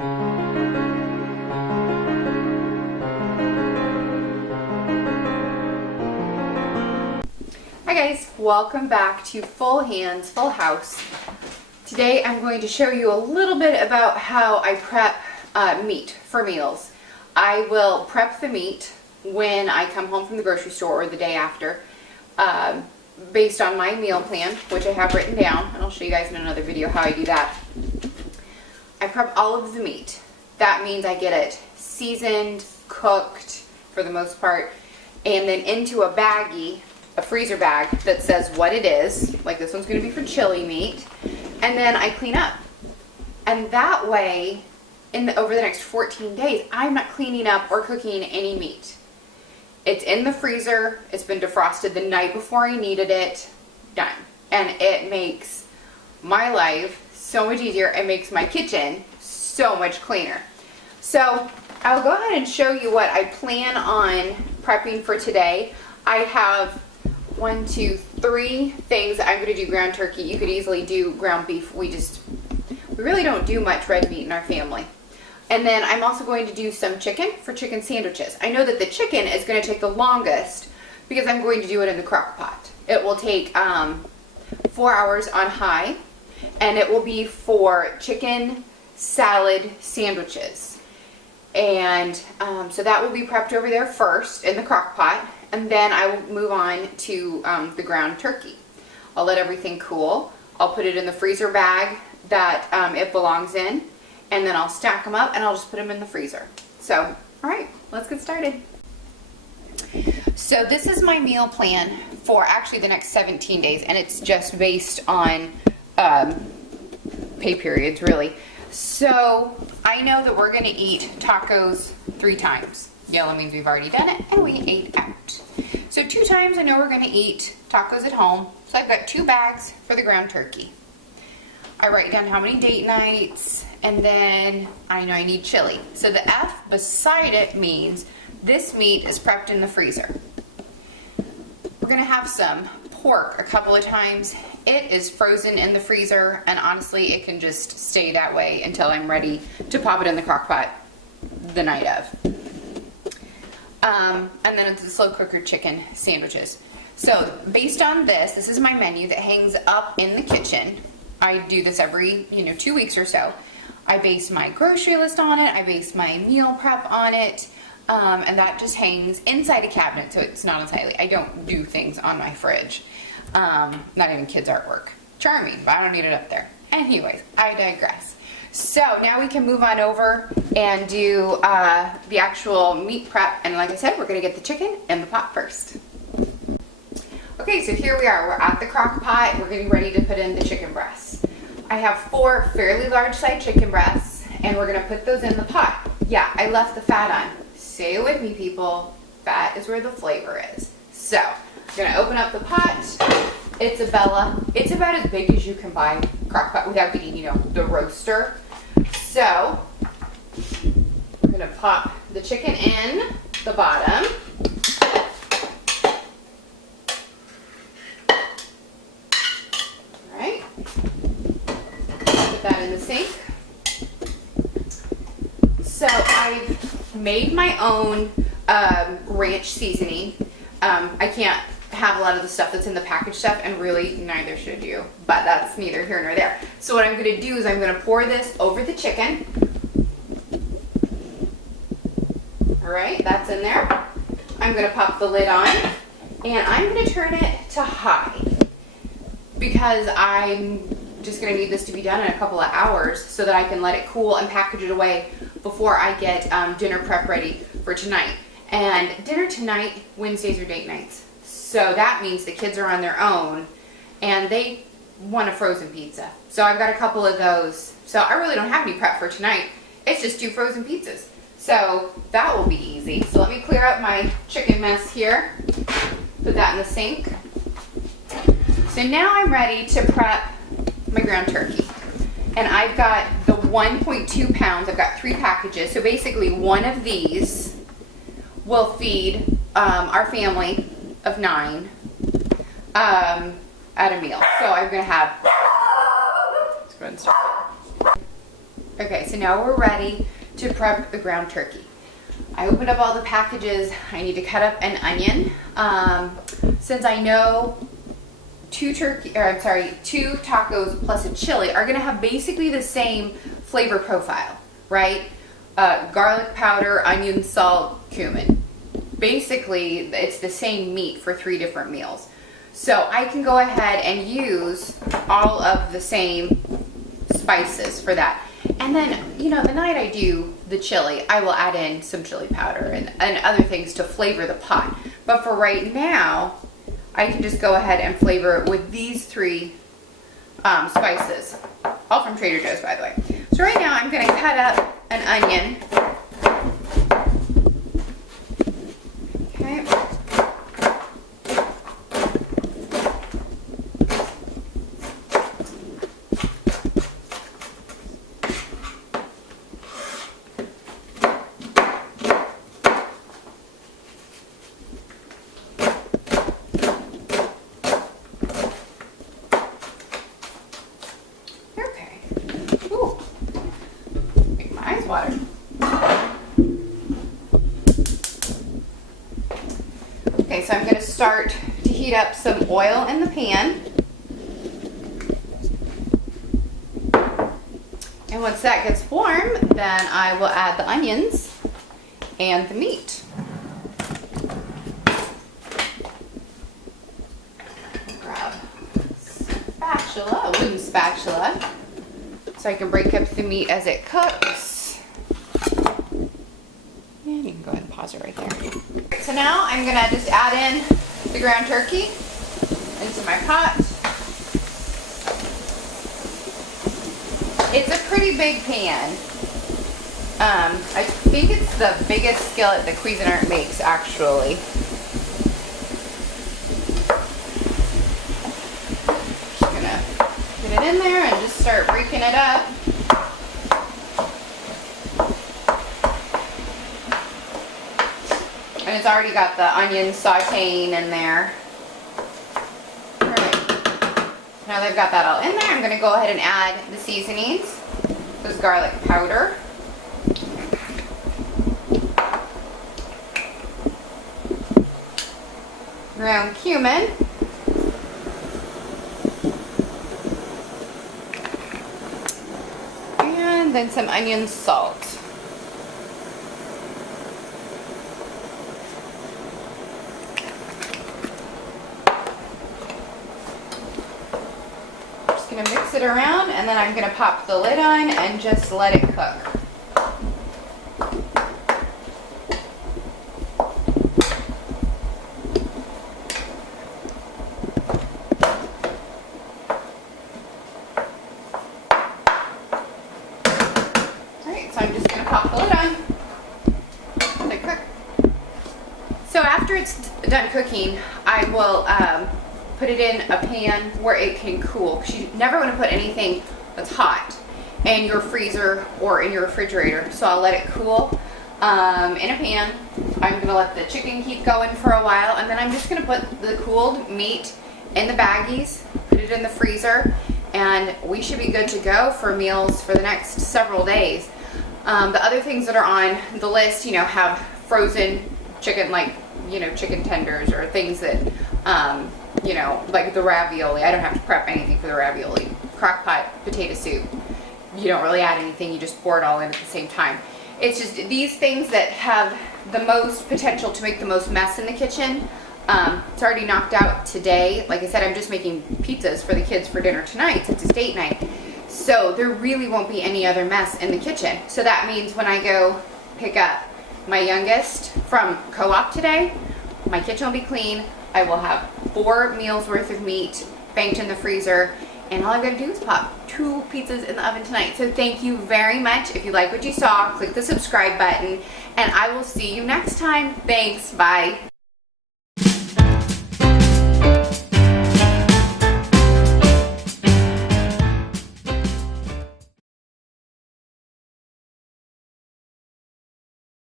Hi guys, welcome back to Full Hands, Full House. Today I'm going to show you a little bit about how I prep meat for meals. I will prep the meat when I come home from the grocery store or the day after, based on my meal plan, which I have written down, and I'll show you guys in another video how I do that. I prep all of the meat. That means I get it seasoned, cooked for the most part, and then into a baggie, a freezer bag that says what it is, like this one's going to be for chili meat, and then I clean up. And that way, over the next 14 days, I'm not cleaning up or cooking any meat. It's in the freezer, it's been defrosted the night before I needed it, done. And it makes my life so much easier. It makes my kitchen so much cleaner. So I'll go ahead and show you what I plan on prepping for today. I have 1, 2, 3 things I'm going to do ground turkey. You could easily do ground beef. We really don't do much red meat in our family. And then I'm also going to do some chicken for chicken sandwiches. I know that the chicken is going to take the longest because I'm going to do it in the crock pot. It will take 4 hours on high, and it will be for chicken salad sandwiches. And so that will be prepped over there first in the crock pot. And then I will move on to the ground turkey. I'll let everything cool. I'll put it in the freezer bag that it belongs in, and then I'll stack them up and I'll just put them in the freezer. So, all right, let's get started. So this is my meal plan for actually the next 17 days, and it's just based on pay periods, really. So I know that we're gonna eat tacos 3 times. Yellow means we've already done it and we ate out. So 2 times I know we're going to eat tacos at home. So I've got 2 bags for the ground turkey. I write down how many date nights, and then I know I need chili. So the F beside it means this meat is prepped in the freezer. We're going to have some pork a couple of times. It is frozen in the freezer, and honestly it can just stay that way until I'm ready to pop it in the crock pot the night of. And then it's the slow cooker chicken sandwiches. So based on this is my menu that hangs up in the kitchen. I do this every 2 weeks or so. I base my grocery list on it. I base my meal prep on it. And that just hangs inside a cabinet, so it's not unsightly. I don't do things on my fridge. Not even kids' artwork. Charming, but I don't need it up there. Anyways, I digress. So now we can move on over and do the actual meat prep. And like I said, we're going to get the chicken in the pot first. Okay, so here we are. We're at the crock pot. We're getting ready to put in the chicken breasts. I have 4 fairly large size chicken breasts, and we're going to put those in the pot. Yeah, I left the fat on. Say it with me, people. Fat is where the flavor is. So I'm going to open up the pot. It's a Bella. It's about as big as you can buy crock pot without getting, the roaster. So we're going to pop the chicken in the bottom. All right. Put that in the sink. So I've made my own ranch seasoning. I can't have a lot of the stuff that's in the packaged stuff, and really neither should you, but that's neither here nor there. So what I'm going to do is I'm going to pour this over the chicken. All right, that's in there. I'm going to pop the lid on, and I'm going to turn it to high because I'm just going to need this to be done in a couple of hours so that I can let it cool and package it away before I get dinner prep ready for tonight. And dinner tonight, Wednesdays are date nights. So that means the kids are on their own, and they want a frozen pizza. So I've got a couple of those. So I really don't have any prep for tonight. It's just 2 frozen pizzas. So that will be easy. So let me clear up my chicken mess here. Put that in the sink. So now I'm ready to prep my ground turkey. And I've got the 1.2 pounds. I've got 3 packages. So basically one of these will feed our family of 9 at a meal. So I'm going to have, let's go ahead and start. Okay, so now we're ready to prep the ground turkey. I opened up all the packages. I need to cut up an onion. Since I know two tacos plus a chili are gonna have basically the same flavor profile, right? Garlic powder, onion, salt, cumin. Basically, it's the same meat for 3 different meals. So I can go ahead and use all of the same spices for that. And then, you know, the night I do the chili, I will add in some chili powder and other things to flavor the pot. But for right now, I can just go ahead and flavor it with these 3 spices. All from Trader Joe's, by the way. So right now, I'm gonna cut up an onion. Okay. Water. Okay, so I'm going to start to heat up some oil in the pan. And once that gets warm, then I will add the onions and the meat. Grab a spatula, a wooden spatula, so I can break up the meat as it cooks. And you can go ahead and pause it right there. So now I'm gonna just add in the ground turkey into my pot. It's a pretty big pan. I think it's the biggest skillet that Cuisinart makes, actually. Just gonna get it in there and just start breaking it up. And it's already got the onions sauteing in there. Alright. Now they've got that all in there, I'm going to go ahead and add the seasonings. There's garlic powder. Ground cumin. And then some onion salt. Gonna mix it around, and then I'm gonna pop the lid on and just let it cook. Alright, so I'm just gonna pop the lid on. Let it cook. So after it's done cooking, I will put it in a pan where it can cool, because you never want to put anything that's hot in your freezer or in your refrigerator. So I'll let it cool in a pan. I'm going to let the chicken keep going for a while, and then I'm just going to put the cooled meat in the baggies, put it in the freezer, and we should be good to go for meals for the next several days. The other things that are on the list, you know, have frozen chicken, like, you know, chicken tenders or things that you know, like the ravioli. I don't have to prep anything for the ravioli. Crock pot potato soup. You don't really add anything, you just pour it all in at the same time. It's just these things that have the most potential to make the most mess in the kitchen. It's already knocked out today. Like I said, I'm just making pizzas for the kids for dinner tonight since it's date night. So there really won't be any other mess in the kitchen. So that means when I go pick up my youngest from Co-op today, my kitchen will be clean. I will have 4 meals worth of meat banked in the freezer, and all I've got to do is pop 2 pizzas in the oven tonight. So thank you very much. If you like what you saw, click the subscribe button, and I will see you next time. Thanks. Bye.